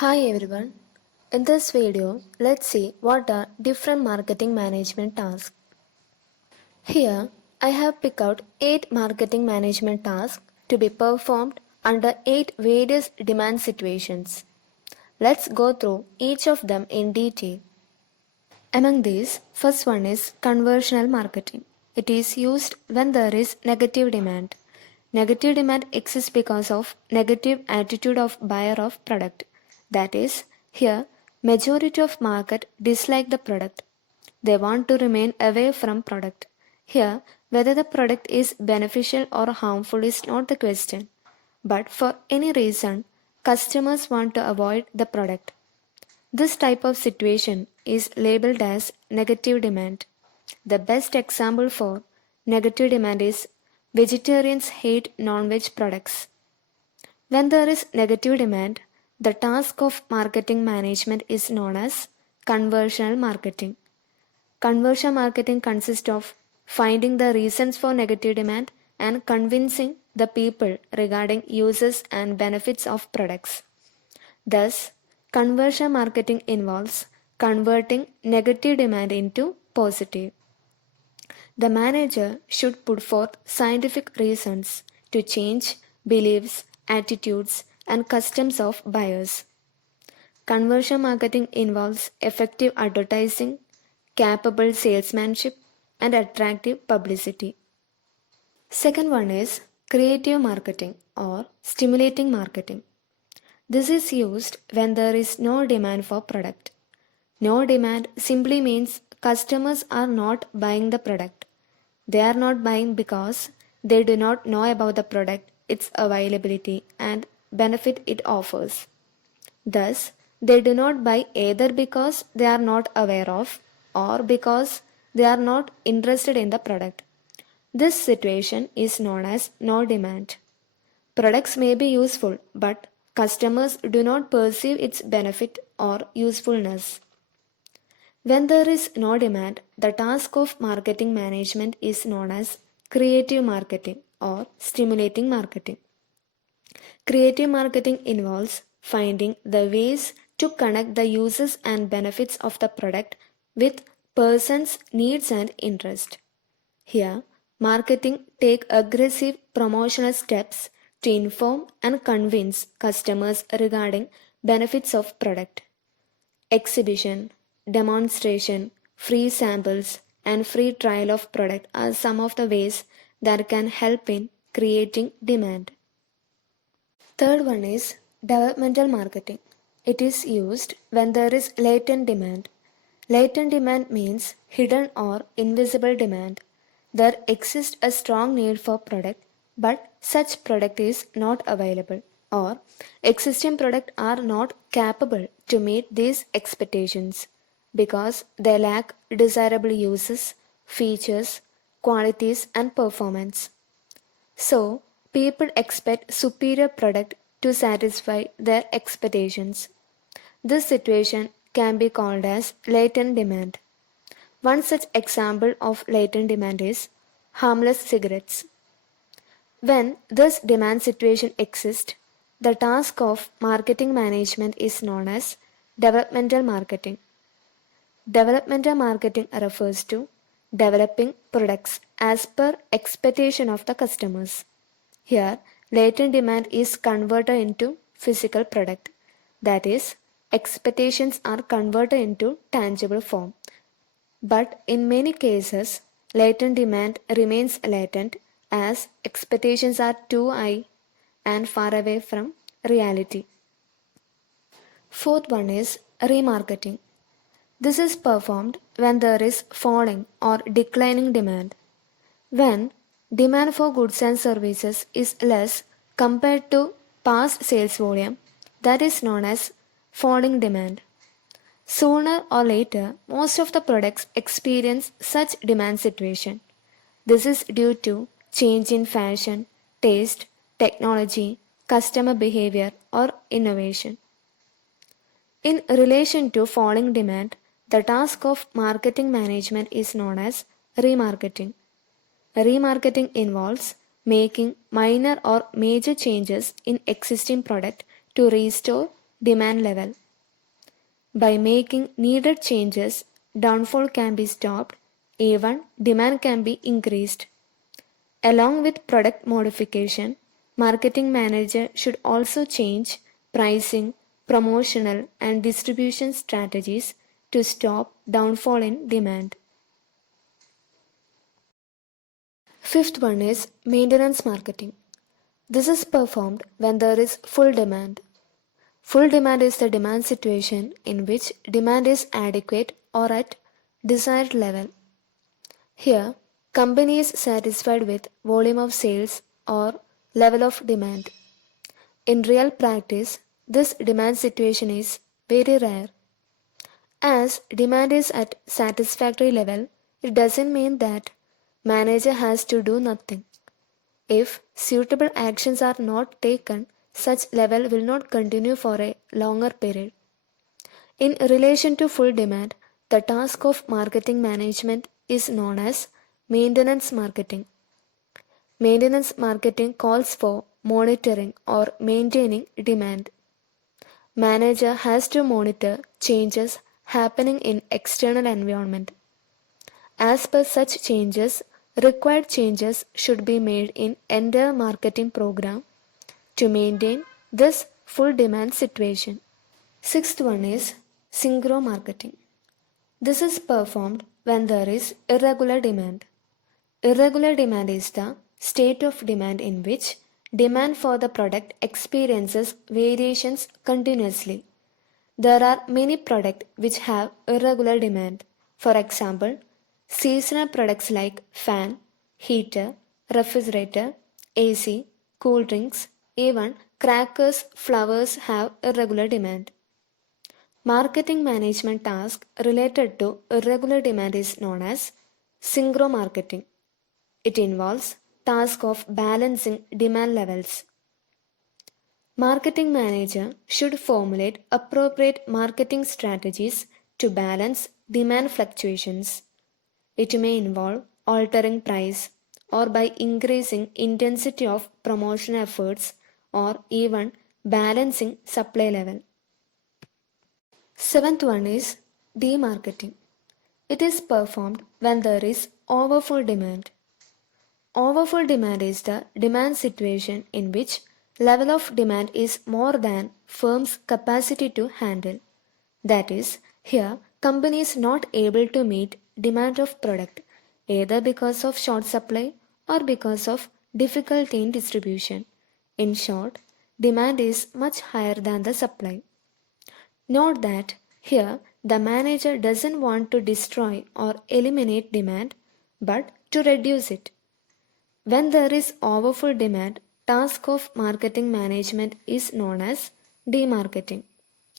Hi everyone. In this video, let's see what are different marketing management tasks. Here, I have picked out 8 marketing management tasks to be performed under 8 various demand situations. Let's go through each of them in detail. Among these, first one is conversional marketing. It is used when there is negative demand. Negative demand exists because of negative attitude of buyer of product. That is, here majority of market dislike the product. They want to remain away from product. Here, whether the product is beneficial or harmful is not the question. But for any reason, customers want to avoid the product. This type of situation is labeled as negative demand. The best example for negative demand is vegetarians hate non-veg products. When there is negative demand, the task of marketing management is known as conversional marketing. Conversion marketing consists of finding the reasons for negative demand and convincing the people regarding uses and benefits of products. Thus, conversion marketing involves converting negative demand into positive. The manager should put forth scientific reasons to change beliefs, attitudes, and customs of buyers. Conversion marketing involves effective advertising, capable salesmanship, and attractive publicity. Second one is creative marketing or stimulating marketing. This is used when there is no demand for product. No demand simply means customers are not buying the product. They are not buying because they do not know about the product, its availability, and benefit it offers. Thus, they do not buy either because they are not aware of or because they are not interested in the product. This situation is known as no demand. Products may be useful, but customers do not perceive its benefit or usefulness. When there is no demand, the task of marketing management is known as creative marketing or stimulating marketing. Creative marketing involves finding the ways to connect the uses and benefits of the product with persons' needs and interest. Here, marketing take aggressive promotional steps to inform and convince customers regarding benefits of product. Exhibition, demonstration, free samples, and free trial of product are some of the ways that can help in creating demand. Third one is developmental marketing. It is used when there is latent demand. Latent demand means hidden or invisible demand. There exists a strong need for product, but such product is not available, or existing product are not capable to meet these expectations because they lack desirable uses, features, qualities, and performance. So, people expect superior product to satisfy their expectations. This situation can be called as latent demand. One such example of latent demand is harmless cigarettes. When this demand situation exists, the task of marketing management is known as developmental marketing. Developmental marketing refers to developing products as per expectation of the customers. Here, latent demand is converted into physical product. That is, expectations are converted into tangible form. But in many cases, latent demand remains latent as expectations are too high and far away from reality. Fourth one is remarketing. This is performed when there is falling or declining demand. When demand for goods and services is less compared to past sales volume, that is known as falling demand. Sooner or later, most of the products experience such demand situation. This is due to change in fashion, taste, technology, customer behavior, or innovation. In relation to falling demand, the task of marketing management is known as remarketing. Remarketing involves making minor or major changes in existing product to restore demand level. By making needed changes, downfall can be stopped, even demand can be increased. Along with product modification, marketing manager should also change pricing, promotional and distribution strategies to stop downfall in demand. Fifth one is maintenance marketing. This is performed when there is full demand. Full demand is the demand situation in which demand is adequate or at desired level. Here, company is satisfied with volume of sales or level of demand. In real practice, this demand situation is very rare. As demand is at satisfactory level, it doesn't mean that manager has to do nothing. If suitable actions are not taken, such level will not continue for a longer period. In relation to full demand, the task of marketing management is known as maintenance marketing. Maintenance marketing calls for monitoring or maintaining demand. Manager has to monitor changes happening in external environment. As per such changes, required changes should be made in entire marketing program to maintain this full demand situation. Sixth one is synchro marketing. This is performed when there is irregular demand. Irregular demand is the state of demand in which demand for the product experiences variations continuously. There are many products which have irregular demand. For example, seasonal products like fan, heater, refrigerator, AC, cool drinks, even crackers, flowers have irregular demand. Marketing management task related to irregular demand is known as synchro marketing. It involves task of balancing demand levels. Marketing manager should formulate appropriate marketing strategies to balance demand fluctuations. It may involve altering price or by increasing intensity of promotion efforts or even balancing supply level. Seventh one is demarketing. It is performed when there is overfull demand. Overfull demand is the demand situation in which level of demand is more than firm's capacity to handle. That is, here company is not able to meet demand of product either because of short supply or because of difficulty in distribution. In short, demand is much higher than the supply. Note that here the manager doesn't want to destroy or eliminate demand but to reduce it. When there is overfull demand, task of marketing management is known as demarketing.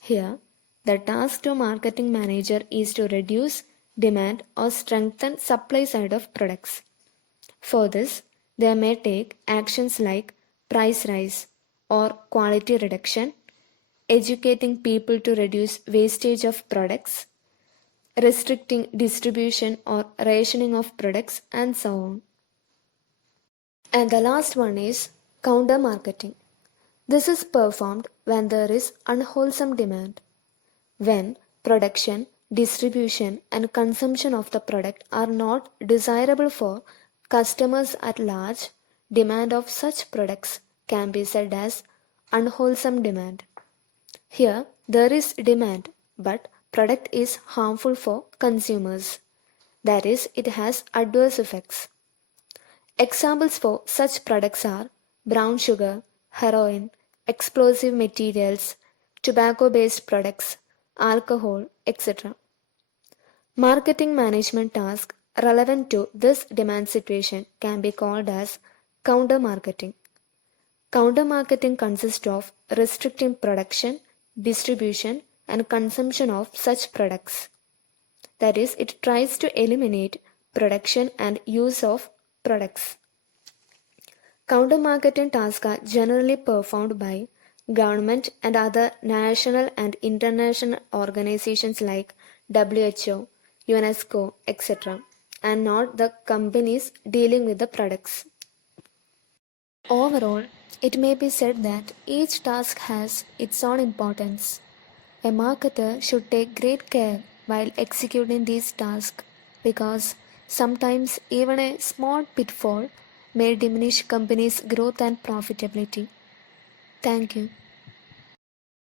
Here, the task to marketing manager is to reduce demand or strengthen supply side of products. For this, they may take actions like price rise or quality reduction, educating people to reduce wastage of products, restricting distribution or rationing of products, and so on. And the last one is counter marketing. This is performed when there is unwholesome demand. When production, distribution, and consumption of the product are not desirable for customers at large, demand of such products can be said as unwholesome demand. Here, there is demand, but product is harmful for consumers. That is, it has adverse effects. Examples for such products are brown sugar, heroin, explosive materials, tobacco-based products, alcohol, etc. Marketing management tasks relevant to this demand situation can be called as counter marketing. Counter marketing consists of restricting production, distribution, and consumption of such products. That is, it tries to eliminate production and use of products. Counter marketing tasks are generally performed by government and other national and international organizations like WHO, UNESCO, etc., and not the companies dealing with the products. Overall, It may be said that each task has its own importance. A marketer should take great care while executing these tasks because sometimes even a small pitfall may diminish company's growth and profitability. Thank you.